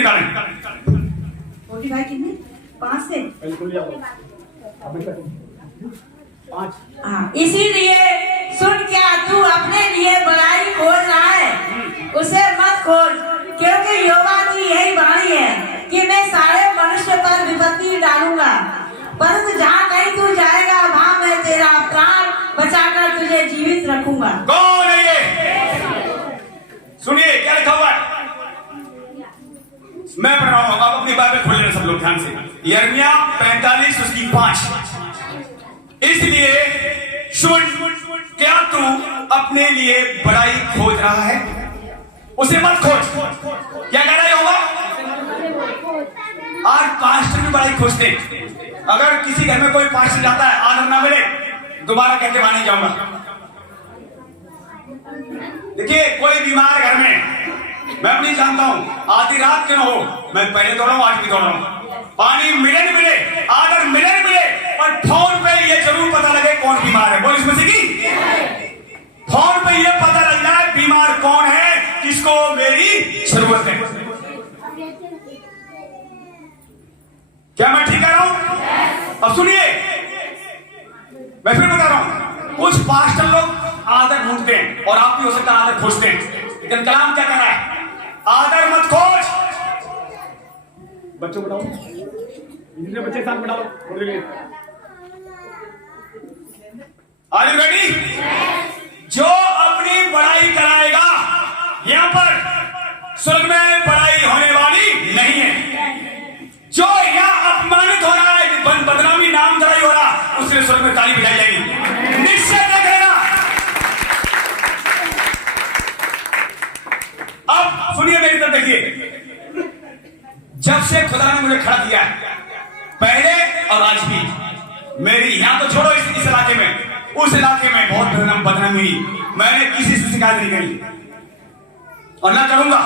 निकालें। भाई कितने? 5 से बिल्कुल इसीलिए सुन, क्या तू अपने लिए बड़ाई खोज रहा है, उसे मत खोज, क्योंकि यहोवा की यही वाणी है कि मैं सारे मनुष्य पर विपत्ति डालूंगा, परंतु जहाँ कहीं तू जाएगा वहाँ मैं तेरा प्राण बचाकर तुझे जीवित रखूंगा। कौन है ये? सुनिए क्या लिखा हुआ है, मैं पढ़ रहा हूं, आप अपनी बाइबल खोल लेना सब लोग ध्यान से। यिर्मयाह 45 उसकी 5। इसलिए सुन, क्या तू अपने लिए बड़ाई खोज रहा है, उसे मत खोज। क्या कह रहा है होगा? आज पास्टर भी बड़ाई खोजते हैं। अगर किसी घर में कोई पास्टर जाता है, आदर ना मिले, दोबारा कहते वहां नहीं जाऊंगा। देखिए कोई बीमार घर में, मैं अपनी जानता हूं, आधी रात क्यों हो, मैं पहले दौड़ा हूं, आज भी दौड़ा हूं। पानी मिले नहीं मिले, आदर मिले नहीं मिले, पर फोन पे ये जरूर पता लगे कौन बीमार है। बोल इसमें से की फोन पे ये पता लग जाए बीमार कौन है, किसको मेरी जरूरत है। क्या मैं ठीक कह रहा हूं? अब सुनिए, मैं फिर बता रहा हूं, कुछ पास्टर लोग आदर ढूंढते हैं और आप भी हो सकता है आदर खोजते हैं, लेकिन कलाम क्या कह रहा है? आदर मत खोज। बच्चों बताओ, जितने बच्चे साथ बैठाओ, आर यू रेडी? जो अपनी बड़ाई कराएगा, यहां पर स्वर्ग में बड़ाई होने वाली नहीं है। जो यहां अपमानित हो रहा है, बदनामी नामधराई हो रहा, उसके स्वर्ग में ताली बजाई जाएगी, निश्चय देख लेना। अब सुनिए मेरी तरफ देखिए, जब से खुदा ने मुझे खड़ा किया है, पहले और आज भी, मेरी यहां तो छोड़ो इस इलाके में, उस इलाके में बहुत बदनामी हुई, मैंने किसी से शिकायत नहीं करी और ना करूंगा।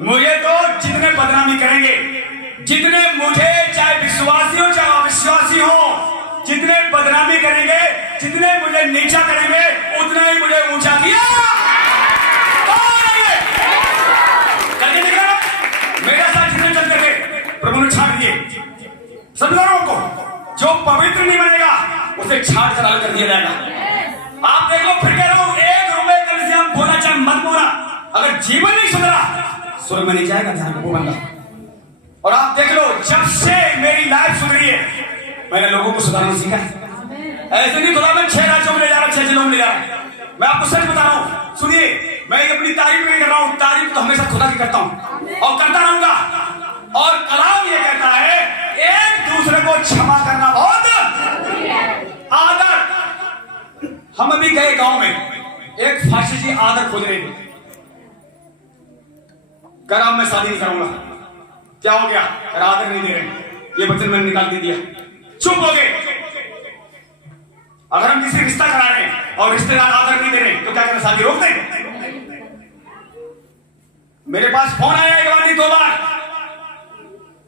मुझे तो जितने बदनामी करेंगे, जितने मुझे चाहे विश्वासी हो चाहे अविश्वासी हो, जितने बदनामी करेंगे, जितने मुझे नीचा करेंगे, उतना ही मुझे ऊंचा किया। मेरे साथ जितने चलते थे प्रभु ने छाड़ दिए। सब लोगों को जो पवित्र नहीं बनेगा उसे छाड़ कर अलग कर दिया जाएगा। आप देख लो, फिर कह रहा हूं, एक रुपए कलिसियम बोला चाहे मत बोला, अगर जीवन नहीं सुधरा स्वर्ग में नहीं जाएगा ध्यान वो बंदा। और आप देख लो, जब से मेरी लाइफ सुधरी है, मैंने लोगों को सुधारना सीखा है। ऐसे नहीं खुदा मैं 6 राज्यों में ले जा रहा, 6 जिलों में ले जा रहा। मैं आपको सच बता रहा हूं, सुनिए, मैं अपनी तारीफ नहीं कर रहा हूं, तारीफ तो हमेशा खुदा की करता हूं और करता रहूंगा। और कलाम ये कहता है, एक दूसरे को क्षमा करना बहुत आदर। हम अभी गए गांव में, एक फांसी जी आदर खोज रहे थे, कहा मैं शादी नहीं करूंगा। क्या हो गया? आदर नहीं दे रहे, ये वचन मैंने निकाल के दिया, चुप हो गए। अगर हम किसी रिश्ता करा रहे हैं और रिश्तेदार आदर नहीं दे रहे तो क्या करना, शादी रोक दें? मेरे पास फोन आया एक बार नहीं 2 बार,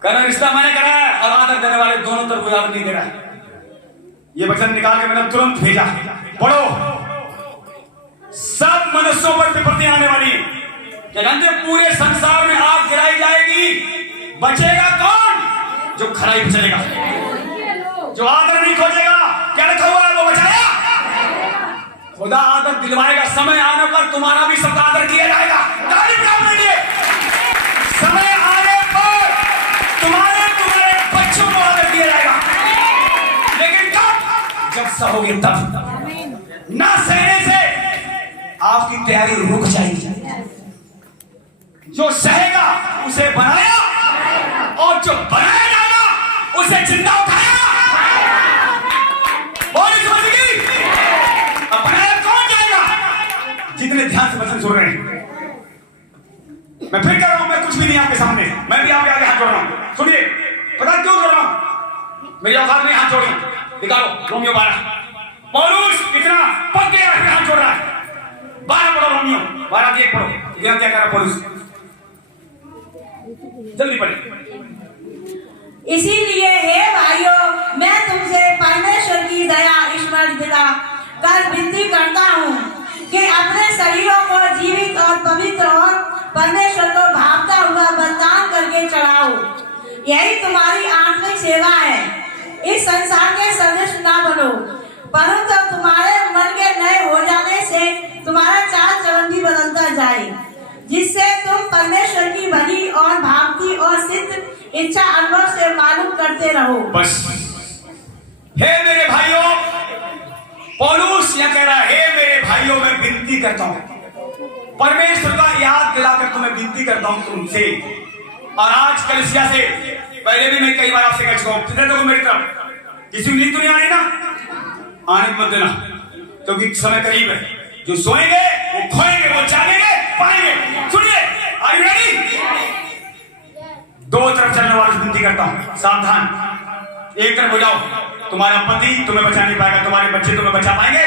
कहना रिश्ता मैंने कराया और आदर देने वाले दोनों तरफ कोई आदर नहीं दे रहा है। ये वचन निकाल के मैंने तुरंत भेजा, पढ़ो, सब मनुष्यों पर विपत्ति आने वाली है। क्या जानते, पूरे संसार में आग गिराई जाएगी, बचेगा कौन? जो खराई पे चलेगा, जो आदर नहीं खोजेगा। क्या लिखा हुआ है? वो बचाया। खुदा आदर दिलवाएगा, समय आने पर तुम्हारा भी सबका आदर किया जाएगा। तारीफ काम लीजिए, समय आने पर तुम्हारे बच्चों को आदर दिया जाएगा, लेकिन कब? जब सहोगे तब। ना सहने से आपकी तैयारी रुक जाएगी। जो सहेगा उसे बनाया, और जो बनाया जाएगा उसे जिंदा उठाया। अब बनाया कौन जाएगा? जितने ध्यान से वचन सुन रहे हैं, मैं फिर कह रहा हूं, मैं कुछ भी नहीं आपके सामने, मैं भी आपके आगे हाथ जोड़ रहा हूं। सुनिए, पता क्यों जोड़ रहा हूं? मेरी औकात नहीं हाथ जोड़ी, निकालो रोमियो 12। पौलुस इतना पक गया है, हाथ जोड़ रहा है। 12 पढ़ो, रोमियो 12 1 पढ़ो, क्या कह रहा पौलुस, जल्दी पढ़े। इसीलिए हे भाइयों, मैं तुमसे परमेश्वर की दया स्मरण दिला कर विनती करता हूँ कि अपने शरीरों को जीवित और पवित्र और परमेश्वर को भावता हुआ बलिदान कर यही तुम्हारी आत्मिक सेवा है। इस संसार के सदस्य ना बनो, परंतु तुम्हारे मन के नए हो जाने से तुम्हारा चाल चलन भी बदलता जाए, जिससे तुम परमेश्वर की भली और भावती और सिद्ध इच्छा अनुभव से मालूम करते रहो। बस। हे मेरे भाइयों, पौलुस यह कह रहा है, हे मेरे भाइयों मैं विनती करता हूं, परमेश्वर का याद दिलाकर तुम्हें विनती करता हूं तुमसे। और आज कलीसिया से पहले भी मैं कई बार आपसे कह चुका हूं, फिर देखो मेरी तरफ किसी नींद तो नहीं आ रही ना, आने मत देना, क्योंकि समय करीब है। जो सोएंगे वो खोएंगे, वो जागेंगे पाएंगे। सुनिए, आर यू रेडी? दो तरफ चलने वालों से विनती करता हूं, सावधान। एक तरफ हो जाओ, तुम्हारा पति तुम्हें बचा नहीं पाएगा, तुम्हारे बच्चे तुम्हें बचा पाएंगे।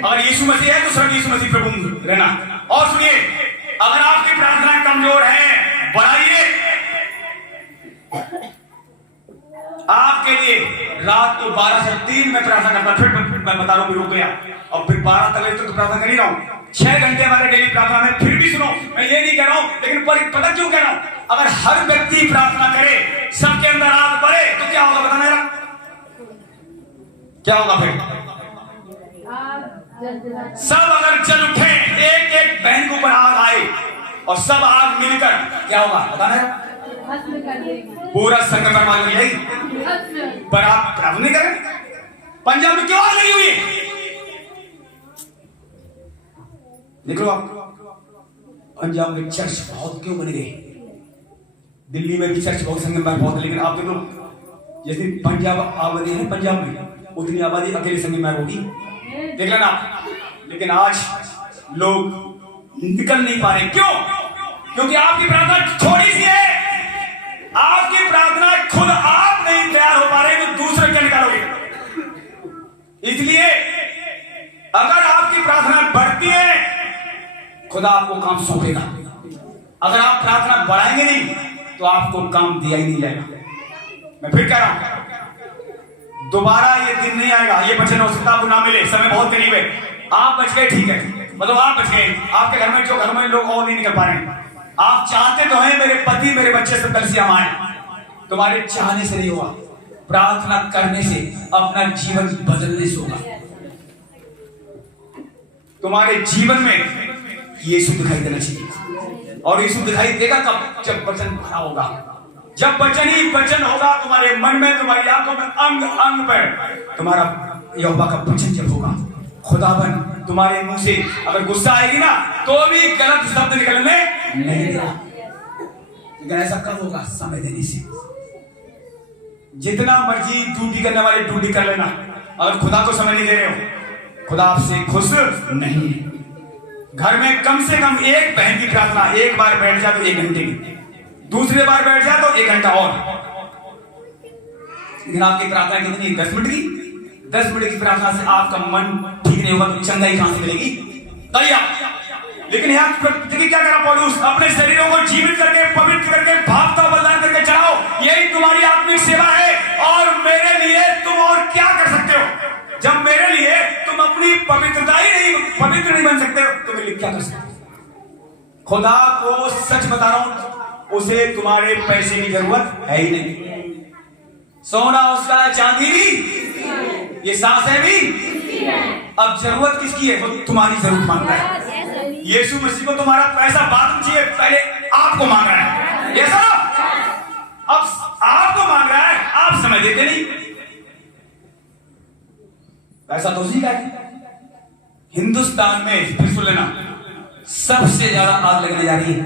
अगर यीशु मसीह है तो सिर्फ यीशु मसीह प्रभु रहना। और सुनिए, अगर आपकी प्रार्थना कमजोर है, बढ़ाइए। आपके लिए रात को 12 से 3 में प्रार्थना करता, फिर मैं बता रहा हूं रुक गया, और फिर 12 तक तो प्रार्थना कर ही रहा हूं। 6 घंटे हमारे डेली प्रार्थना में, फिर भी सुनो, मैं ये नहीं कह रहा हूं, लेकिन पता क्यों कह रहा हूं? अगर हर व्यक्ति प्रार्थना करे, सबके अंदर आग बढ़े, तो क्या होगा बताना जरा? क्या होगा फिर? सब अगर जल उठे, एक एक बहन के ऊपर आग आए और सब आग मिलकर क्या होगा बताना जरा? पूरा संगम बर्बाद हो जाएगी। पर आप प्रार्थना नहीं करें? पंजाब में क्यों आग लगी हुई है? देख लो आप, पंजाब में चर्च बहुत क्यों बन गए? दिल्ली में भी चर्च बहुत, संगम बहुत है, लेकिन आप देख लो जैसे पंजाब आबादी है पंजाब में, उतनी आबादी अकेले संगम में होगी, देख लेना। लेकिन आज लोग निकल नहीं पा रहे, क्यों? क्योंकि आपकी प्रार्थना थोड़ी सी है। आपकी प्रार्थना खुद आप नहीं तैयार हो पा रहे तो दूसरे क्या निकालोगे? इसलिए अगर आपकी प्रार्थना बढ़ती है, खुदा आपको काम सौंपेगा। अगर आप प्रार्थना बढ़ाएंगे नहीं तो आपको काम दिया ही नहीं जाएगा। मैं फिर कह रहा हूं, दोबारा ये दिन नहीं आएगा, ये वचन हो सकता आपको ना मिले, समय बहुत करीब है। आप बच गए, ठीक है, मतलब आप बच गए। आपके घर में जो घर में लोग और नहीं निकल पा रहे हैं, आप चाहते तो हैं मेरे पति मेरे बच्चे सब कलीसिया में आए, तुम्हारे चाहने से नहीं होगा, प्रार्थना करने से, अपना जीवन बदलने से होगा। तुम्हारे जीवन में यीशु दिखाई देना चाहिए, और यीशु दिखाई देगा कब? जब वचन भरा होगा, जब वचन ही वचन होगा तुम्हारे मन में, तुम्हारी आंखों में, अंग अंग पर तुम्हारा यहोवा का वचन जब होगा, खुदावन तुम्हारे मुंह से अगर गुस्सा आएगी ना तो भी गलत शब्द निकलने नहीं देगा। लेकिन ऐसा कब होगा? समय देने से। जितना मर्जी ड्यूटी करने वाले ड्यूटी कर लेना, अगर खुदा को समय नहीं दे रहे हो, खुदा आपसे खुश नहीं है। घर में कम से कम एक बहन की प्रार्थना, एक बार बैठ जाए तो 1 घंटे की, दूसरे बार बैठ जाए तो 1 घंटा और। लेकिन आपकी प्रार्थना कितनी? 10 मिनट की। 10 मिनट की प्रार्थना से आपका मन ठीक नहीं होगा तो चंगाई कहां से मिलेगी? दया। लेकिन यहाँ क्या करा पौलुस? अपने शरीरों को जीवित करके, पवित्र करके, भावता बलिदान करके चढ़ाओ, यही तुम्हारी आत्मिक सेवा है। और मेरे लिए तुम और क्या कर सकते हो? जब मेरे लिए तुम अपनी पवित्रता ही नहीं, पवित्र नहीं बन सकते, तो मेरे लिए क्या कर सकते हो? खुदा को सच बता रहा हूं, उसे तुम्हारे पैसे की जरूरत है ही नहीं। सोना उसका, चांदी भी, ये सांसें भी, अब जरूरत किसकी है? वो तुम्हारी जरूरत मांग रहा है। यीशु मसीह को तुम्हारा पैसा बाद में चाहिए, पहले आपको मांग रहा है। ये सुनो, अब आपको मांग रहा है, आप समय देते नहीं। पैसा तो उसी का है। हिंदुस्तान में, फिर सुन लेना, सबसे ज्यादा आग लगने जा रही है।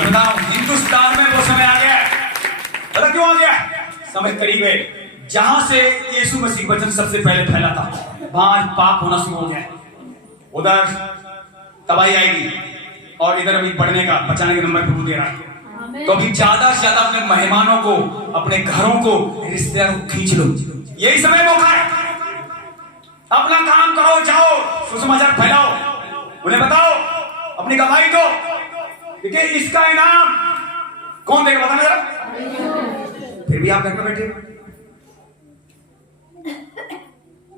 बताओ, हिंदुस्तान में वो समय आ गया है। पता क्यों आ गया? समय करीब है। जहां से यीशु मसीह वचन सबसे पहले फैला था, वहां पाप होना शुरू हो गया। उधर तबाही आएगी और इधर अभी बढ़ने का, बचाने का नंबर प्रभु दे रहा है। तो अभी ज्यादा से ज्यादा अपने मेहमानों को, अपने घरों को, रिश्तेदारों को खींच लो। यही समय मौका है। अपना काम करो, जाओ, सुसमाचार फैलाओ, उन्हें बताओ, अपनी गवाही दो। देखिए इसका इनाम कौन देगा बताना जरा। फिर भी आप घर में बैठे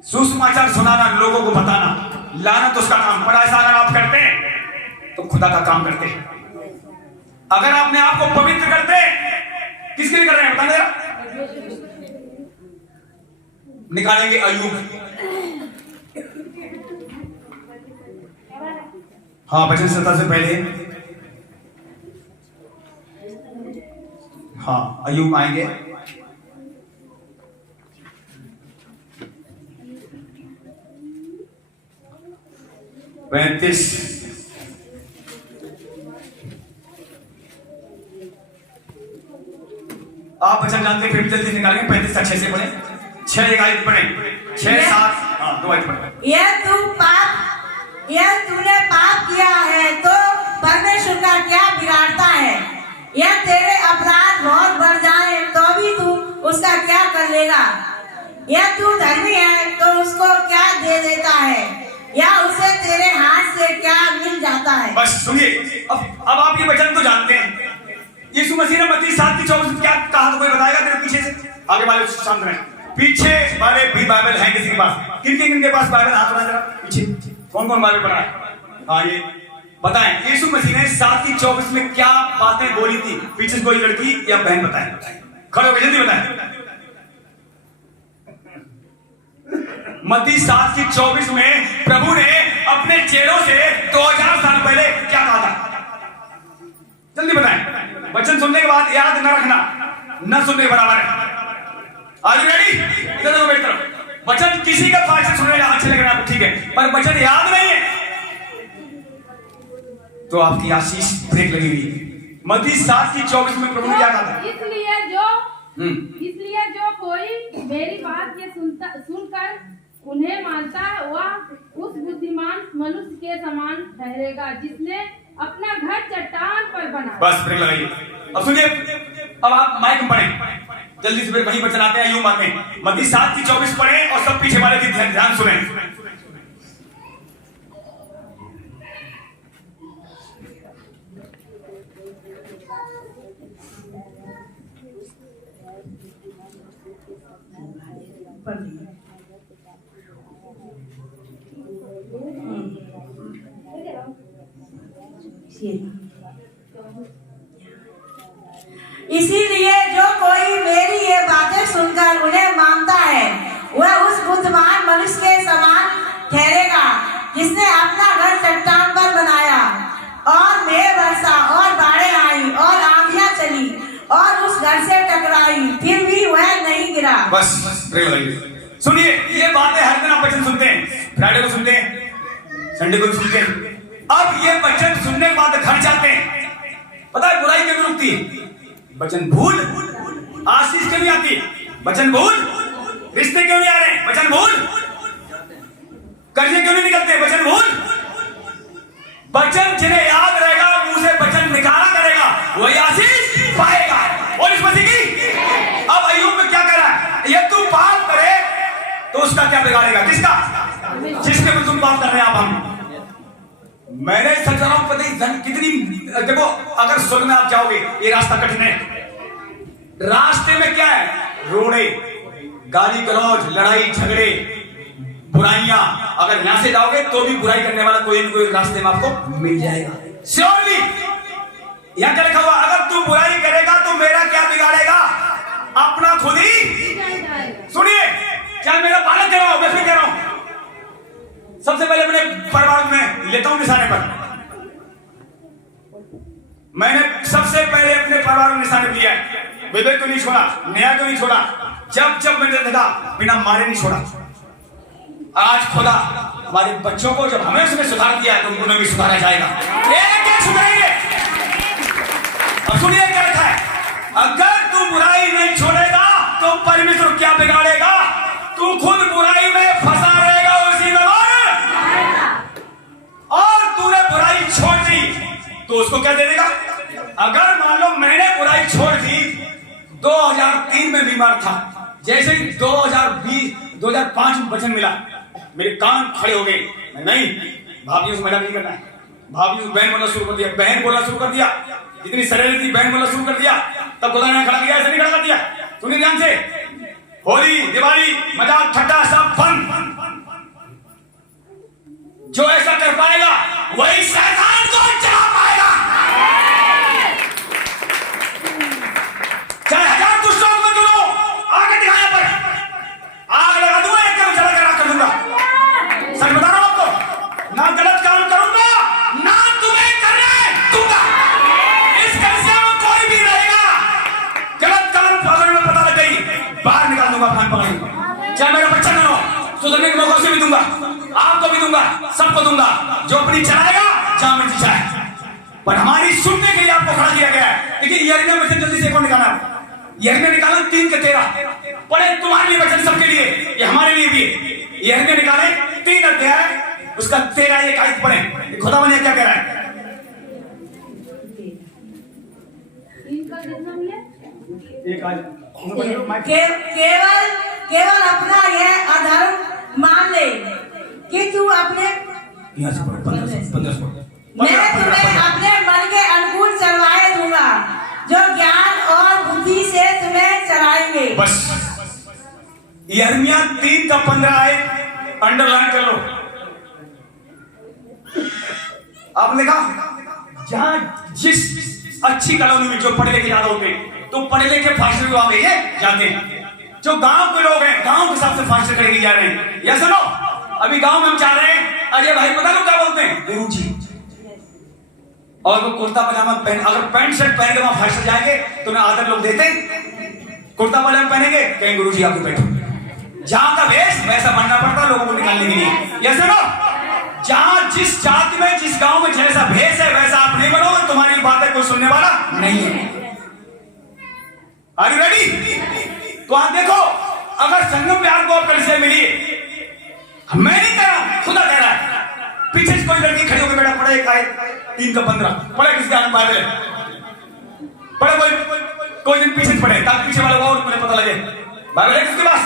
सुसमाचार सुनाना, लोगों को बताना, लाना तो उसका काम। बड़ा ऐसा अगर आप करते हैं तो खुदा का काम करते हैं। अगर अपने आप को पवित्र करते, किसके लिए कर रहे हैं बताने जरा? निकालेंगे अय्यूब। हाँ, वचन 17 से पहले हाँ अय्यूब आएंगे। पैंतीस आप वचन जानते फिर भी जल्दी निकालेंगे। 35 अच्छे से पढ़े, 6 आयत पढ़े, 6 7 हाँ 2 आयत पढ़े। यह तूने पाप किया है तो परमेश्वर का क्या बिगाड़ता है? यह तेरे अपराध बहुत बढ़ जाए तो भी तू उसका क्या कर लेगा? यह तू धर्मी है तो उसको क्या दे देता है, या उसे तेरे हाथ से क्या मिल जाता है? बस सुनिए, अब आप ये वचन तो जानते हैं। यीशु मसीह ने मत्ती 7:24 क्या कहा तो कोई बताएगा तेरे पीछे से? आगे वाले शांत रहें, पीछे वाले भी बाइबल है किसी के पास? किन के पास बाइबल? हाथ उठाएं जरा पीछे। कौन कौन बाइबल पढ़ा है? हाँ ये बताएं, यीशु मसीह ने 7:24 में क्या बातें बोली थी? पीछे से कोई लड़की या बहन बताएं, खड़े होकर जल्दी बताएं। मत्ती 7:24 में प्रभु ने अपने चेलों से 2000 साल पहले क्या कहा था? जल्दी बताएं। वचन सुनने के बाद याद न रखना, न सुनने के बराबर है। Are you ready? इधर देखो मेरी तरफ। वचन किसी का पास से सुनने अच्छे लग रहा है आपको, ठीक है, पर वचन याद नहीं है तो आपकी आशीष ब्रेक लगी हुई। मत्ती 7:24 में प्रभु ने क्या कहा था? इसलिए जो कोई मेरी बात ये सुनकर उन्हें मानता है वह उस बुद्धिमान मनुष्य के समान ठहरेगा जिसने अपना घर चट्टान पर बनाया। बस ब्रेक लगाइए। अब सुनिए, अब आप माइक में पढ़ें जल्दी से, फिर वहीं वचन आते हैं यूं आते हैं। मत्ती 7:24 पढ़ें और सब पीछे वाले की ध्यान सुने। इसीलिए जो कोई मेरी ये बातें सुनकर उन्हें मानता है वह उस बुद्धिमान मनुष्य के समान ठहरेगा जिसने अपना घर चट्टान पर बनाया, और मेघ बरसा और बाढ़ें आई और आंधियां चली और उस घर से टकराई, फिर भी वह नहीं गिरा। बस सुनिए, ये बातें हर दिन आप वचन सुनते हैं, फ्राइडे को सुनते हैं, संडे को सुनते हैं। अब ये वचन सुनने के बाद घर जाते हैं, पता है बुराई क्यों रुकती है? वचन भूल, आशीष क्यों नहीं आती? वचन भूल, रिश्ते क्यों नहीं आ रहे? वचन भूल, कर्जे क्यों नहीं निकलते? वचन भूल। वचन जिन्हें याद रहेगा मुंह से वचन निकाला करेगा वही आशीष पाएगा। और इस मसीह की अब अय्यूब में क्या कर रहा है? ये तू पाप करे तो उसका क्या बिगाड़ेगा? किसका? जिसके भी तुम पाप कर रहे हैं। आप हम मैंने सच रहा हूं, पता ही कितनी देखो, अगर स्वर्ग में आप जाओगे ये रास्ता कठिन है। रास्ते में क्या है? रोड़े, गाली गलौज, लड़ाई झगड़े, बुराइयां। अगर यहां से जाओगे तो भी बुराई करने वाला कोई न कोई रास्ते में आपको मिल जाएगा। श्योरली यहां क्या लिखा हुआ? अगर तू बुराई करेगा तो मेरा क्या बिगाड़ेगा? अपना खुद ही। सुनिए, चाहे मेरा पालन कर रहा हूं, मैं कह रहा हूं, सबसे पहले अपने परिवार में लेता हूं निशाने पर। मैंने सबसे पहले अपने परिवार में निशाने लिया है। विवेक को नहीं छोड़ा, न्याय को नहीं छोड़ा, जब मैंने देखा बिना मारे नहीं छोड़ा। आज खुदा हमारे बच्चों को जब हमें उसने सुधार दिया है तो उन्हें भी सुधारा जाएगा। एक सुधारिए। अब सुनिए क्या लिखा है? अगर तू बुराई नहीं छोड़ेगा तो परमेश्वर क्या बिगाड़ेगा? तू खुद बुराई में फंसा रहेगा, उसी में और तूने बुराई छोड़ दी तो उसको क्या दे देगा? अगर मान लो मैंने बुराई छोड़ दी, 2003 में बीमार था, जैसे ही 2005 में वचन मिला मेरे कान खड़े हो गए। नहीं, भाभी से मेरा नहीं करना है। भाभी बहन बोलना शुरू कर दिया, बहन बोलना शुरू कर दिया, जितनी सरल थी बहन बोलना शुरू कर दिया। तब खुदा ने खड़ा किया, ऐसे नहीं खड़ा कर दिया। सुनिए ध्यान से, होली दिवाली मजाक ठट्ठा सब फन। जो ऐसा कर पाएगा वही शैतान को चला पाएगा। दूंगा, कान पकड़ूंगा, चाहे मेरा बच्चा ना हो, सुधरने के मौका से भी दूंगा, आपको भी दूंगा, सबको दूंगा, जो अपनी चलाएगा जहां मर्जी जाए। पर हमारी सुनने के लिए आपको खड़ा किया गया है। देखिए यिर्मयाह में से जल्दी से कौन निकाला? यिर्मयाह निकाला 3 के 13 पढ़े तुम्हारे लिए वचन, सबके लिए, ये हमारे लिए भी है। यिर्मयाह निकाले 3 अध्याय, उसका 13 आयत पढ़े। खुदा बने क्या कह रहा है? केवल अपना यह अधर्म मान ले कि तू अपने, यहाँ से पढ़ो 15 मैं तुम्हें अपने मन के अनुकूल चलवाए दूंगा, जो ज्ञान और बुद्धि से तुम्हें चलाएंगे। बस यिर्मयाह 3 का 15 आयत अंडरलाइन कर लो। आपने कहा जहां जिस अच्छी कॉलोनी में जो पढ़े लिखे ज्यादा होते हैं, तो पढ़े लिखे फासले को आप जाते हैं। जो गांव के लोग हैं, गांव के हिसाब से फासले करके जा रहे हैं। या सुनो, अभी गांव में हम चाह रहे हैं, अरे भाई पता लोग क्या बोलते हैं? गुरु जी। और वो कुर्ता पजामा पहन, अगर पैंट शर्ट पहन के वहां फासले जाएंगे तो उन्हें आदर लोग देते। कुर्ता पजामा पहनेंगे, कहेंगे गुरु जी आपको बैठो। जहां का वेश वैसा बनना पड़ता है लोगों को निकालने के लिए। या सुनो, जहां जिस जाति में, जिस गांव में जैसा भेष है वैसा आप नहीं बनोगे, तुम्हारी बातें कोई सुनने वाला नहीं है। Are you ready? तो आप देखो, अगर संगम में आपको कलिसिया मिली, मैं नहीं कह रहा, खुदा कह रहा है। पीछे से कोई लड़की खड़ी होकर बेटा पढ़े 3 का 15 पढ़े, किसके हाथ में बाइबल है? पढ़े कोई दिन पीछे पढ़े, ताकि पीछे वाले को और तुम्हें पता लगे बाइबल है किसके पास।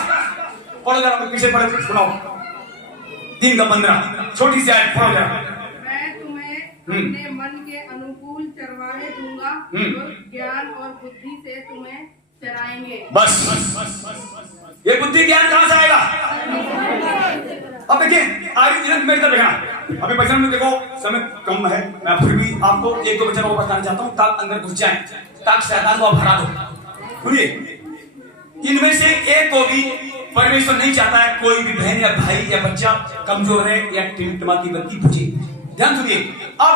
पढ़ो जरा, पीछे पढ़े, सुनाओ 3 का 15 छोटी सी आयत पढ़ो जरा। मैं तुम्हें अपने मन के अनुकूल चरवाहे दूंगा, जो ज्ञान और बुद्धि से तुम्हें चराएंगे। बस ये बुद्धि ज्ञान कहां से आएगा? अब देखिए आगे मेरी तरफ देखना। अभी वचन में देखो समय कम है, मैं फिर भी आपको 1-2 वचन और बताना चाहता हूं, ताकि अंदर घुस जाए, ताकि शैतान को आप हरा दो। सुनिए, इनमें से एक को भी परमेश्वर नहीं चाहता है कोई भी बहन या भाई या बच्चा कमजोर रहे या टिमटिमाती बत्ती बुझे। ध्यान सुनिए, अब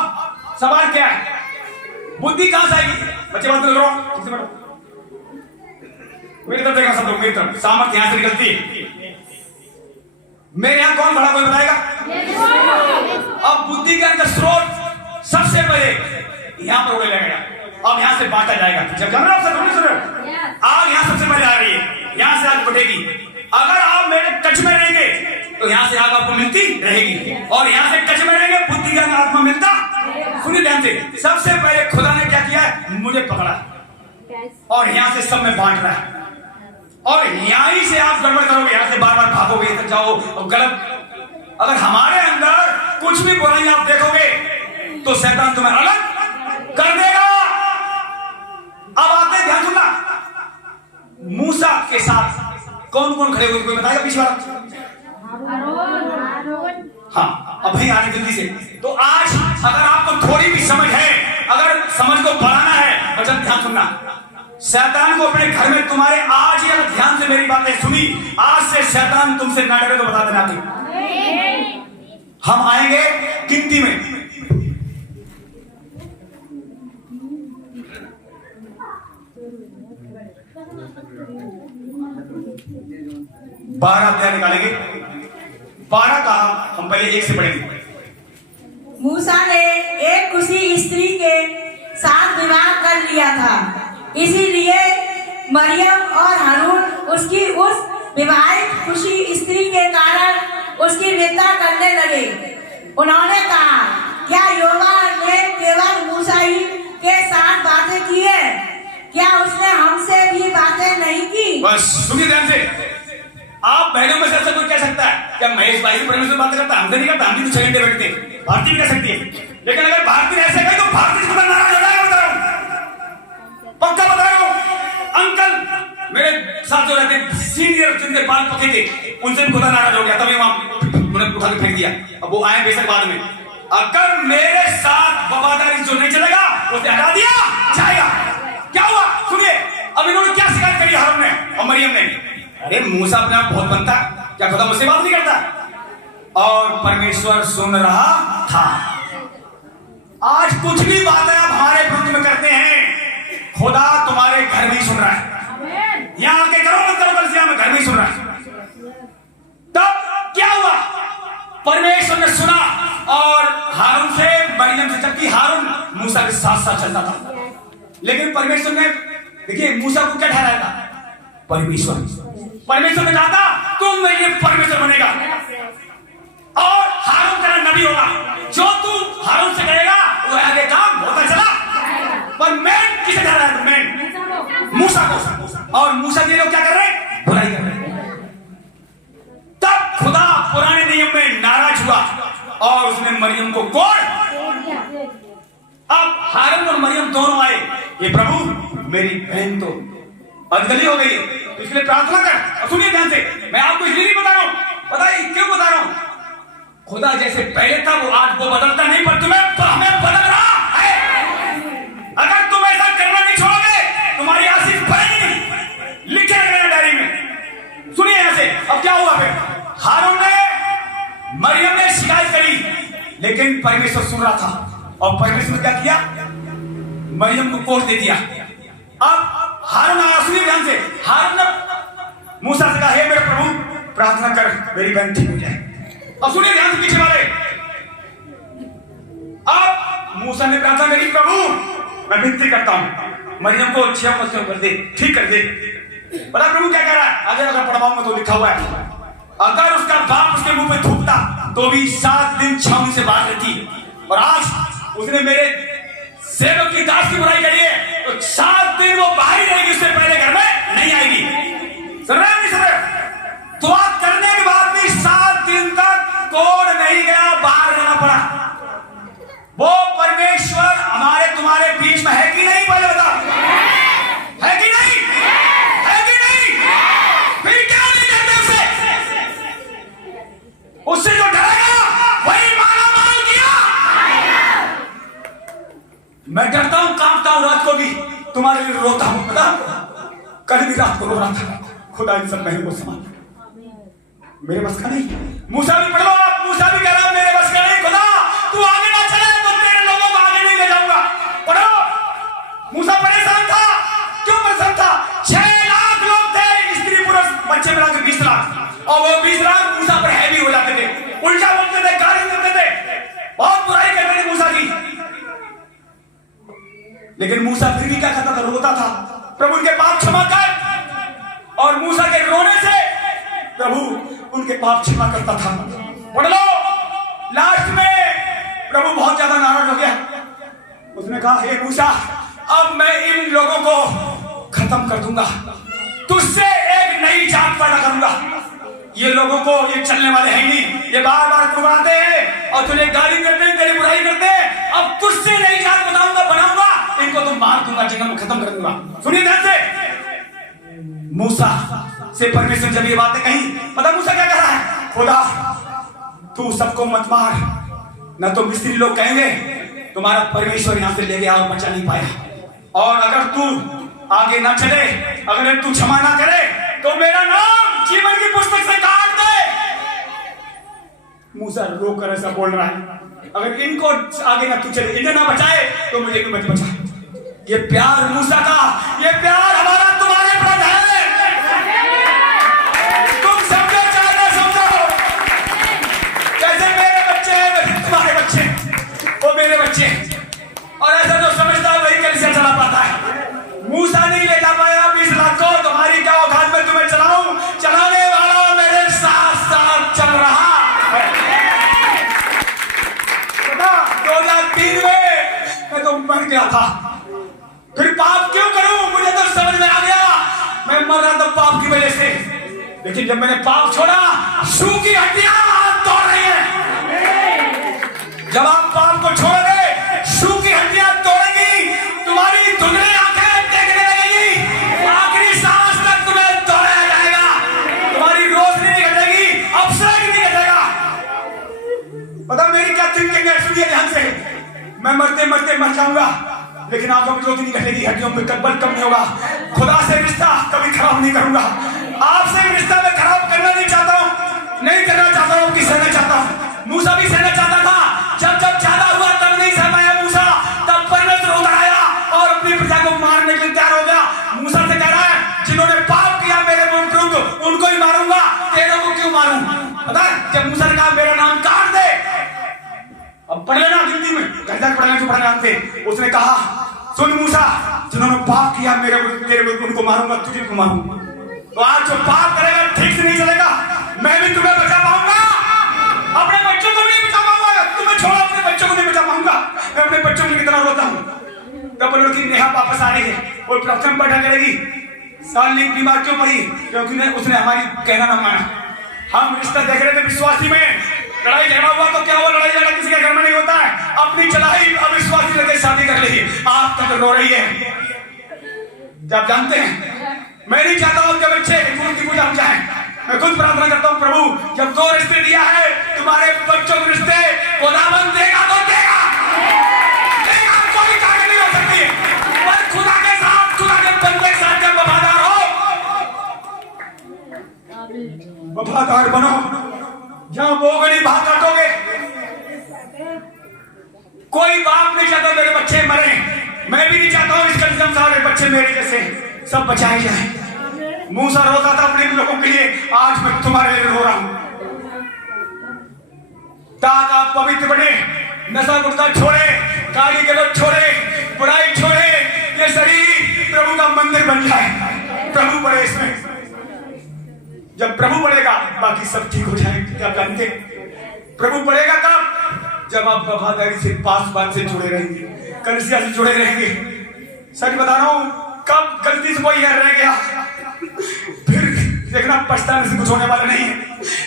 सवाल क्या है? बुद्धि कहां से आएगी? बच्चे बात करो, ठीक से बैठो, मेरी तरफ देखा सब लोग, मेरी तरफ। सामर्थ्य यहां से निकलती है। मेरे यहां कौन खड़ा, कोई बताएगा? अब बुद्धि ज्ञान का स्रोत सबसे पहले यहां पर उड़ेला गया, अब यहां से बांटा जाएगा। जब जान रहे हो, सब सुन रहे हो, आग यहां सबसे पहले आ रही है, यहां से आग बढ़ेगी। अगर आप मेरे टच में रहेंगे तो यहां से आग आपको मिलती रहेगी, और यहां से टच में रहेंगे बुद्धि ज्ञान आत्मा मिलता। सुनिए ध्यान से, सबसे पहले खुदा ने क्या किया है? मुझे पकड़ा और यहां से सब में बांट रहा है, और यहीं से आप गड़बड़ करोगे, यहां से बार बार भागोगे, तक जाओ और गलत। अगर हमारे अंदर कुछ भी बुराई आप देखोगे तो शैतान तुम्हें अलग कर देगा। अब आते ध्यान सुनना, मूसा के साथ कौन कौन खड़े हुए, कोई बताएगा पीछे वाला? हाँ, अब भाई आने जल्दी से। तो आज अगर आपको थोड़ी भी समझ है, अगर समझ को बढ़ाना है, बच्चा ध्यान सुनना, शैतान को अपने घर में तुम्हारे, आज ही अगर ध्यान से मेरी बातें सुनी, आज से शैतान तुमसे ना डरे तो बता देना कि हम आएंगे गिनती में। 12 अध्याय निकालेंगे। 12 का हम पहले 1 से पढ़ेंगे। मूसा ने एक खुशी स्त्री के साथ विवाह कर लिया था, इसीलिए मरियम और हारून उसकी उस विवाहित खुशी स्त्री के कारण उसकी निंदा करने लगे। उन्होंने कहा, क्या यहोवा ने केवल मूसा ही के साथ बातें की है? क्या उसने हमसे भी बातें नहीं की? बस सुनिए ध्यान से, आप बहनों में से ऐसा कोई कह सकता है क्या महेश भाई परमेश्वर बात करता है? हमसे नहीं करता, हम भी तो 6 घंटे बैठते हैं। भारती भी कह सकती है, लेकिन अगर भारती ऐसे कहे तो भारती से नाराज हो जाएगा, बता रहा हूं, पक्का बता रहा हूं। अंकल मेरे साथ जो रहते सीनियर जिनके बाल पके थे, उनसे भी खुदा नाराज हो गया, तभी वहां उन्हें उठा के फेंक दिया। अब वो आए बेशक बाद में, अगर मेरे साथ वफादारी जो नहीं चलेगा उसे हटा दिया जाएगा। क्या हुआ सुनिए, अब इन्होंने क्या शिकायत करी हारून ने और मरियम ने? अरे मूसा अपने आप बहुत बनता, क्या खुदा मुझसे बात नहीं करता? और परमेश्वर सुन रहा था। आज कुछ भी बातें आप हमारे विरुद्ध में करते हैं, खुदा तुम्हारे घर में ही सुन रहा है। यहाँ आके करो मत करो, कलिसिया में घर में ही सुन रहा है। साथ साथ चलता था। लेकिन परमेश्वर ने, देखिए मूसा को क्या ठहराया था? परमेश्वर। परमेश्वर ने कहा था तुम मेरे लिए परमेश्वर बनेगा और हारून तेरा नबी होगा। जो तू हारून से करेगा वो आगे काम होता चला। पर मैं किसे ठहराया था? मैं मूसा को। और मूसा के लोग क्या कर रहे हैं? बुराई कर रहे हैं। तब खुदा पुराने नियम में नाराज हुआ और उसने मरियम को कोड़। अब हारून और मरियम दोनों आए, ये प्रभु मेरी बहन तो अधगली हो गई है, तो इसलिए प्रार्थना कर। और सुनिए ध्यान से, मैं आपको इसलिए नहीं बता रहा हूं, पता है क्यों बता रहा हूं? खुदा जैसे पहले था वो आज वो बदलता नहीं, पर हमें बदल रहा है। अगर तुम ऐसा करना नहीं छोड़ोगे तुम्हारी आशीष बढ़ेगी नहीं। लिखे रखना डायरी में। सुनिए यहां से, अब क्या हुआ फिर? हारून ने, मरियम ने शिकायत करी, लेकिन परमेश्वर सुन रहा था और परमेश्वर ने क्या किया? मरियम को कोर्ट दे दिया। अब हारून आया, सुनिए ध्यान से, हारून ने मूसा से कहा हे मेरे प्रभु प्रार्थना कर मेरी बहन ठीक हो जाए। अब सुनिए ध्यान से पीछे वाले, अब मूसा ने प्रार्थना करी प्रभु मैं विनती करता हूं मरियम को 6 मसलों कर दे, ठीक कर दे। पता प्रभु क्या कह रहा है? आगे अगर पढ़वाऊंगा तो लिखा हुआ है, अगर उसका बाप उसके मुंह पे थूकता तो भी 7 दिन छावनी से बाहर रहती। और आज उसने मेरे सेवक की दास की बुराई करी है तो 7 दिन वो बाहर ही रहेगी, उससे पहले घर में नहीं आएगी। सुन रहे नहीं सुन रहे? दुआ करने के बाद भी 7 दिन तक कोड नहीं गया, बाहर रहना पड़ा। वो परमेश्वर हमारे तुम्हारे बीच में है कि नहीं? पहले बता, है कि नहीं? है कि नहीं? फिर क्या नहीं करते उससे जो डरेगा वही माला माल किया। मैं डरता हूं, कांपता हूं, रात को भी तुम्हारे लिए रोता हूं। पता कल भी रात को रो रहा था, खुदा इन सब बहनों को संभाल, मेरे बस का नहीं। मूसा भी पढ़ो आप, मूसा भी कह रहा है मेरे बस का नहीं, खुदा तू आगे ना चले तो तेरे लोगों को आगे नहीं ले जाऊंगा। पढ़ो, मूसा परेशान था। क्यों परेशान था? 6 लाख लोग थे, स्त्री पुरुष बच्चे मिला के 20 लाख, और वो 20 लाख मूसा पर हैवी हो जाते थे, उल्टा बोलते थे, गाली देते थे, बहुत बुराई करते थे मूसा की। लेकिन मूसा फिर भी क्या करता था? रोता था, प्रभु उनके पाप क्षमा कर। और मूसा के रोने से प्रभु उनके पाप क्षमा करता था। पढ़ लो, लास्ट में प्रभु बहुत ज्यादा नाराज हो गया। उसने कहा हे मूसा अब मैं इन लोगों को खत्म कर दूंगा, तुझसे एक नई जात पैदा करूंगा। ये लोगों को ये चलने वाले हैं नहीं, ये बार बार कुर्बाते हैं और तुझे गाली करते हैं, तेरी बुराई करते हैं। अब तुझसे नई जात बनाऊंगा, इनको तो मार दूंगा, जंगल में खत्म कर दूंगा। सुनिए ध्यान से, मूसा से परमेश्वर जब ये बातें कही, पता मूसा क्या कह रहा है? खुदा तू सबको मत मार, न तो मिस्त्री लोग कहेंगे तुम्हारा परमेश्वर यहां से ले गया और बचा नहीं पाया, और अगर तू आगे ना चले, अगर तू क्षमा ना करे तो मेरा नाम जीवन की पुस्तक से काट दे। मूसा रोकर ऐसा बोल रहा है, अगर इनको आगे ना तू चले, इन्हें ना बचाए तो मुझे भी मत बचा। ये प्यार मूसा का, ये प्यार हमारा तुम्हारे प्रति है। तुम समझो चाहे ना समझो, जैसे मेरे बच्चे हैं वैसे तुम्हारे बच्चे, वो मेरे बच्चे, और ऐसा जो समझता है वही कलिसिया चला पाता है। मूसा नहीं ले जा पाया 20 लाख को, तुम्हारी क्या औकात में तुम्हें चलाऊं? चलाने वाला मेरे साथ साथ चल रहा है। 2003 में मैं तो मर गया था, फिर पाप क्यों करूं? मुझे तो समझ में आ गया मैं मर रहा था पाप की वजह से। लेकिन जब मैंने पाप छोड़ा, सूखी हड्डियां तोड़ रही हैं। जब आप पाप को छोड़ोगे, सूखी हड्डियां तोड़ेंगी, तुम्हारी धुंधली आंखें देखने लगेगी, आखिरी सांस तक तुम्हें दौड़ाया जाएगा, तुम्हारी रोशनी नहीं घटेगी, अवसर नहीं घटेगा। पता मेरी क्या थिंकिंग है? सुनिए ध्यान से, मैं मरते मरते मर जाऊंगा, लेकिन आंखों की रोशनी नहीं घटेगी, हड्डियों में बल कम नहीं होगा। खुदा से रिश्ता कभी खराब नहीं करूंगा, आपसे रिश्ता मैं खराब करना नहीं चाहता हूं, नहीं करना चाहता हूं कि सहना चाहता हूं। मूसा भी सहना चाहता था, जब जब ज्यादा हुआ तब नहीं सह पाया मूसा, तब परमेश्वर उतर आया और अपनी प्रजा को मारने के लिए तैयार हो गया। मूसा से कह रहा है जिन्होंने पाप किया मेरे विरुद्ध उनको ही मारूंगा, तेरे को क्यों मारूं? पता है जब मूसा ने कहा मेरा नाम काट दे, अब पढ़ लेना हिंदी में, घर जाकर पढ़ना जो पढ़ना जानते। उसने कहा सुन मूसा, जिन्होंने पाप किया तेरे उनको मारूंगा, तुझे को मारूंगा। तो आज जो पाप करेगा ठीक से नहीं चलेगा, मैं भी तुम्हें बचा पाऊंगा, अपने बच्चों को भी नहीं बचा पाऊंगा। तुम्हें छोड़ो, अपने बच्चों को नहीं बचा पाऊंगा। मैं अपने बच्चों की कितना रोता हूँ। तब लड़की नेहा वापस आ रही है और प्रथम बैठा करेगी। साली बीमार क्यों पड़ी? क्योंकि उसने हमारी कहना ना माना। हम रिश्ता देख रहे थे विश्वासी में, लड़ाई झगड़ा हुआ तो क्या हुआ? लड़ाई झगड़ा किसी के घर में नहीं होता है। अपनी चलाई अविश्वासी लगे शादी कर ली, आप तक रो रही है। जब जानते हैं मैं नहीं चाहता हूं जब बच्चे मूर्ति पूजा हम जाए। मैं खुद प्रार्थना करता हूं प्रभु जब 2 रिश्ते दिया है तुम्हारे बच्चों के रिश्ते खुदाबंद देगा तो देगा, कोई ताकत नहीं हो सकती है। पर खुदा के साथ, खुदा के बंदे के साथ जब वफादार बनो, जहां बोगड़ी भाग काटोगे। कोई बाप नहीं चाहता मेरे बच्चे मरे, मैं भी नहीं चाहता हूं इस कंजम सारे बच्चे मेरे जैसे सब बचाए जाए। मूसा रोता था अपने लोगों के लिए, आज मैं तुम्हारे लिए रो रहा हूं। ताकि आप पवित्र बने, नशा गुटखा छोड़े, गाली गलौज छोड़े, बुराई छोड़े, ये शरीर प्रभु का मंदिर बन जाए। प्रभु बढ़े इसमें, जब प्रभु बढ़ेगा बाकी सब ठीक हो जाएगा। क्या जानते प्रभु बढ़ेगा कब? जब आप वफादारी से पासवान से जुड़े रहेंगे, कलीसिया से जुड़े रहेंगे। सच बता रहा हूं, कब गलती से कोई रह गया फिर देखना पछताने से कुछ होने वाला नहीं है।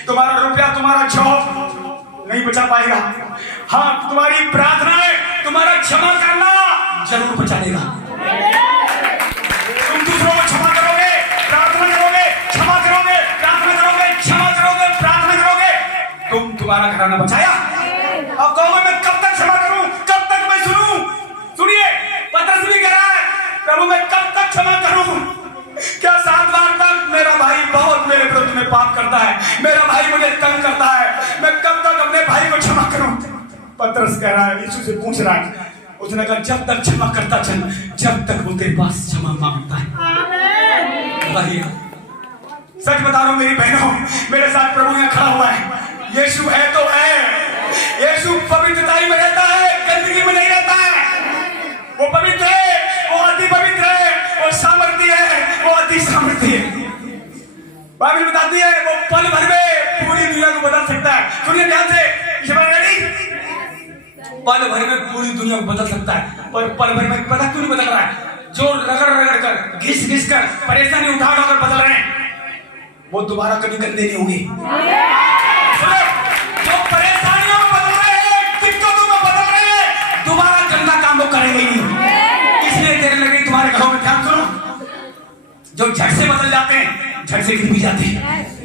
तुम्हारा रुपया, तुम्हारा जॉब नहीं बचा पाएगा। हाँ, तुम्हारी प्रार्थनाएं, तुम्हारा क्षमा करना जरूर बचा लेगा। तुम दूसरों को क्षमा करोगे, प्रार्थना करोगे, क्षमा करोगे, प्रार्थना करोगे, क्षमा करोगे, प्रार्थना करोगे, तुम्हारा घराना बचाया। अब कहोगे मैं कब तक क्षमा करूं, कब तक मैं सुनूं? सुनिए, पतरस भी कह रहा है प्रभु मैं कब तक क्षमा करूं? क्या 7 बार तक? मेरा भाई बहुत मेरे विरुद्ध में पाप करता है, मेरा भाई मुझे तंग करता है, मैं कब तक अपने भाई को क्षमा करूं? पतरस कह रहा है, यीशु से पूछ रहा है। उसने कहा जब तक क्षमा करता चल, जब तक वो तेरे पास क्षमा मांगता है। सच बता रहा हूं मेरी बहनों, मेरे साथ प्रभु यहाँ खड़ा हुआ है। यीशु है तो है, यीशु पवित्रता में रहता है, गंदगी में नहीं रहता है। वो पवित्र है, वो अति पवित्र है, वो सामर्थ्य है, वो अति सामर्थ्य है। बाइबल बताती है वो पल भर में पूरी दुनिया को बदल सकता है। सुनिए ध्यान से, पल भर में पूरी दुनिया को बदल सकता है। पर पल भर में पता क्यों नहीं बदल रहा है? जो रगड़ कर, घिस घिस कर, परेशानी उठा कर बदल रहे हैं, वो दोबारा कभी गंदे नहीं होंगे। जो परेशानियों में बदल रहे हैं, दिक्कतों में बदल रहे हैं, दोबारा गंदा काम वो करेंगे ही नहीं। इसलिए देर लग रही तुम्हारे घरों में। ध्यान सुनो, जो झट से बदल जाते हैं झट से गिर भी जाते हैं।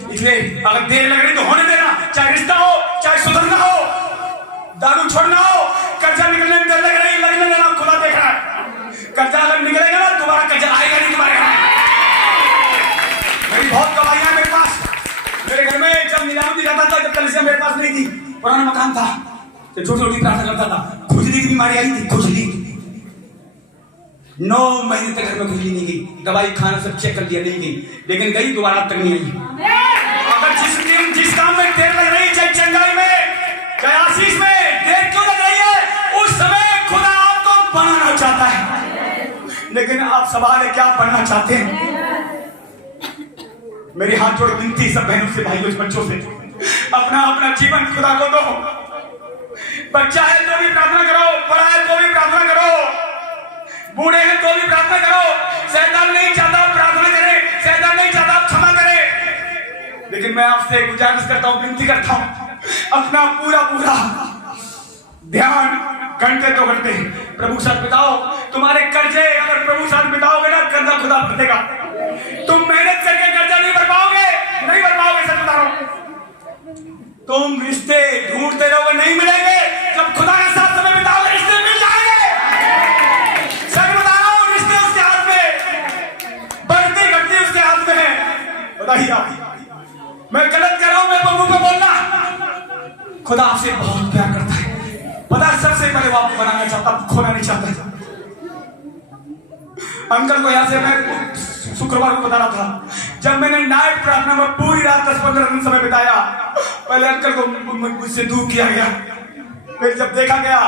इसलिए अगर देर लग रही तो होने देना, चाहे रिश्ता हो, चाहे सुधरना हो, दारू छोड़ना हो, कर्जा निकलने में देर लग रही, लगने देना, खुदा देख रहा है। कर्जा अगर निकलेगा ना दोबारा कर्जा आएगा नहीं तुम्हारे घर। मेरी बहुत गवाहियां मेरे पास। मेरे घर में जब नीलामी जाता था, जब कलीसिया मेरे पास नहीं थी, पुराना मकान था, तो छोटी छोटी प्रार्थना करता था। खुजली की बीमारी आई थी, खुजली 9 महीने तक घर में खुजली नहीं गई। दवाई खाना सब चेक कर लिया, नहीं गई, लेकिन गई दोबारा तक नहीं आई। अगर जिस काम में देर लग रही, चाहे चंगाई में, चाहे आशीष में देर क्यों लग रही है, उस समय खुदा आपको बनाना चाहता है। लेकिन आप सवाल है क्या बनना चाहते हैं? मेरी हाथ जोड़ विनती सब बहनों से, भाइयों से, बच्चों से, अपना अपना जीवन खुदा को दो। बच्चा है तो भी प्रार्थना करो, बड़ा है तो भी प्रार्थना करो, बूढ़े हैं तो भी प्रार्थना करो। शैतान नहीं चाहता प्रार्थना करें, शैतान नहीं चाहता आप क्षमा करें। लेकिन मैं आपसे गुजारिश करता हूं, विनती करता हूं, अपना पूरा ध्यान घंटे 2 घंटे प्रभु साथ बिताओ। तुम्हारे कर्जे अगर प्रभु साथ बिताओगे ना, कर्जा खुदा भर देगा। तुम मेहनत करके कर्जा नहीं भर पाओगे, नहीं भर पाओगे। सच बता रहा हूं, तुम रिश्ते ढूंढते रहोगे, नहीं मिलेंगे। जब खुदा के साथ समय बिताओगे रिश्ते मिल जाएंगे। सच बता रहा हूं, रिश्ते उसके हाथ में, बढ़ती घटती उसके हाथ में है। बताइए आप, मैं गलत कर रहा हूं? मैं प्रभु पे बोलना, खुदा आपसे बहुत प्यार करता है। पता सबसे पहले वो आपको बनाना चाहता, खोना नहीं चाहता। अंकल को यहाँ से मैं शुक्रवार को बता रहा था, जब मैंने नाइट प्रार्थना में पूरी रात 10-15 दिन समय बिताया, पहले अंकल को मुझसे दूर किया गया। फिर जब देखा गया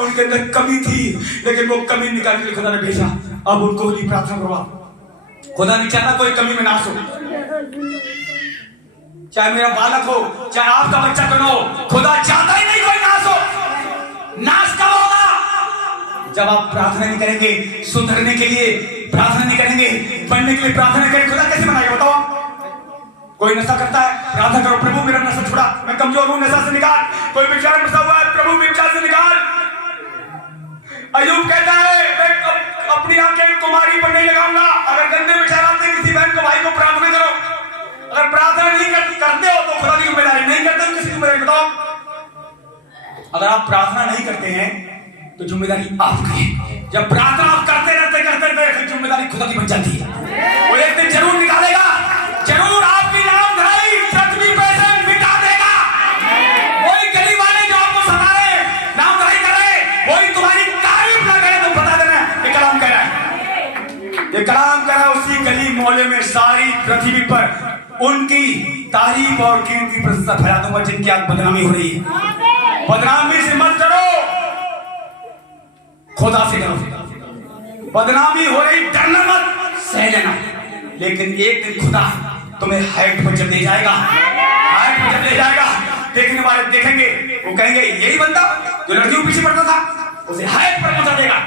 उनके अंदर कमी थी, लेकिन वो कमी निकाल के खुदा ने भेजा। अब उनको ही प्रार्थना करवा। खुदा नहीं चाहता कोई कमी में नाश हो, चाहे मेरा बालक हो, चाहे आपका बच्चा क्यों हो, खुदा चाहता ही नहीं कोई नाश हो। नाश कब होगा? जब आप प्रार्थना नहीं करेंगे, सुधरने के लिए प्रार्थना नहीं करेंगे, बनने के लिए प्रार्थना करेंगे। खुदा कैसे बनाएगा बताओ? कोई नशा करता है, प्रार्थना करो, प्रभु मेरा नशा छुड़ा, मैं कमजोर हूं, नशा से निकाल। कोई बेचारा फंसा हुआ है, प्रभु बेचारा से निकाल। अय्यूब कहता है मैं अपनी आंखें कुमारी पर नहीं लगाऊंगा। अगर गंदे विचार आते किसी बहन को, भाई को, प्रार्थना करो। अगर प्रार्थना नहीं करते हो तो खुदा की जिम्मेदारी, नहीं करते हो किसी की जिम्मेदारी बताओ? अगर आप प्रार्थना नहीं करते हैं तो जिम्मेदारी आपकी है। जब प्रार्थना आप करते रहते फिर जिम्मेदारी खुदा की बन जाती है। वो एक दिन जरूर निकालेगा, जरूर आपकी नाम धराई पृथ्वी पे से मिटा देगा। वही गली वाले जो आपको सता रहे, नाम धराई कर रहे, वही तुम्हारी तारीफ ना करे तो बता देना ये कलाम कह रहा है, ये कलाम कह रहा है। उसी गली मोहल्ले में सारी पृथ्वी पर उनकी तारीफ और कीर्ति प्रशंसा फैला दूंगा जिनकी आज बदनामी हो रही है। बदनामी से मत डरो, खुदा से डरो। बदनामी हो रही, डरना मत, सह लेना। लेकिन एक दिन खुदा तुम्हें हाइट पर जब ले जाएगा, हाइट पर जब ले जाएगा, देखने वाले देखेंगे, वो कहेंगे यही बंदा जो लड़कियों पीछे पड़ता था उसे हाइट पर पहुंचा देगा।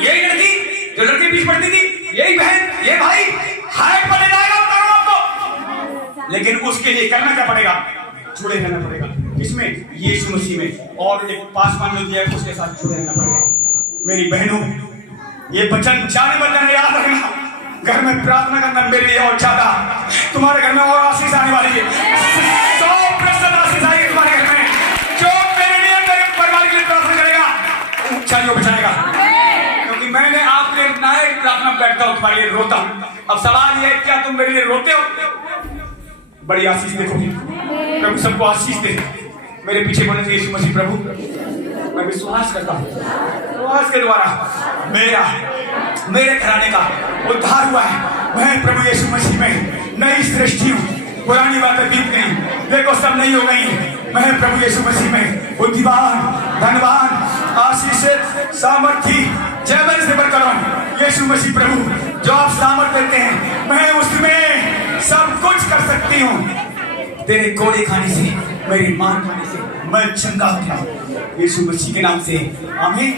यही लड़की जो लड़की पीछे पड़ती थी, यही बहन, ये भाई हाइट पर ले जाएगा आपको। लेकिन उसके लिए करना क्या पड़ेगा? जुड़े रहना पड़ेगा। किसमें? यीशु मसीह में। और एक पासवान जो दिया है उसके साथ जुड़े रहना पड़ेगा। मेरी बहनों, ये वचन जाने बदलना याद रखना। घर में प्रार्थना करना मेरे लिए और ज्यादा, तुम्हारे घर में और आशीष आने वाली है। 100% आशीष आएगी तुम्हारे घर में। जो मेरे लिए, मेरे परिवार के लिए प्रार्थना करेगा ऊंचाइयों पे जाएगा। क्योंकि मैंने आपके नायक प्रार्थना बैठता हूं, तुम्हारे लिए रोता हूं। अब सवाल ये है, क्या तुम मेरे लिए रोते हो? बड़ी आशीष देखोगे, प्रभु सबको आशीष दे। मेरे पीछे बोले थे यीशु मसीह प्रभु, मैं विश्वास करता हूं विश्वास के द्वारा मेरे घराने का उद्धार हुआ है। मैं प्रभु यीशु मसीह में नई सृष्टि हूं। पुरानी बातें बीत गई, देखो सब नई हो गई। मैं प्रभु यीशु मसीह में बुद्धिमान, धनवान, आशीषित, सामर्थी, जय से बढ़कर हूं। यीशु मसीह प्रभु जो आप सामर्थ्य देते हैं, मैं उसमें सब कुछ कर सकती हूँ। तेरे कोड़े खाने से, मेरी मार खाने से मैं चंगा हो गया। यीशु मसीह के नाम से आमीन।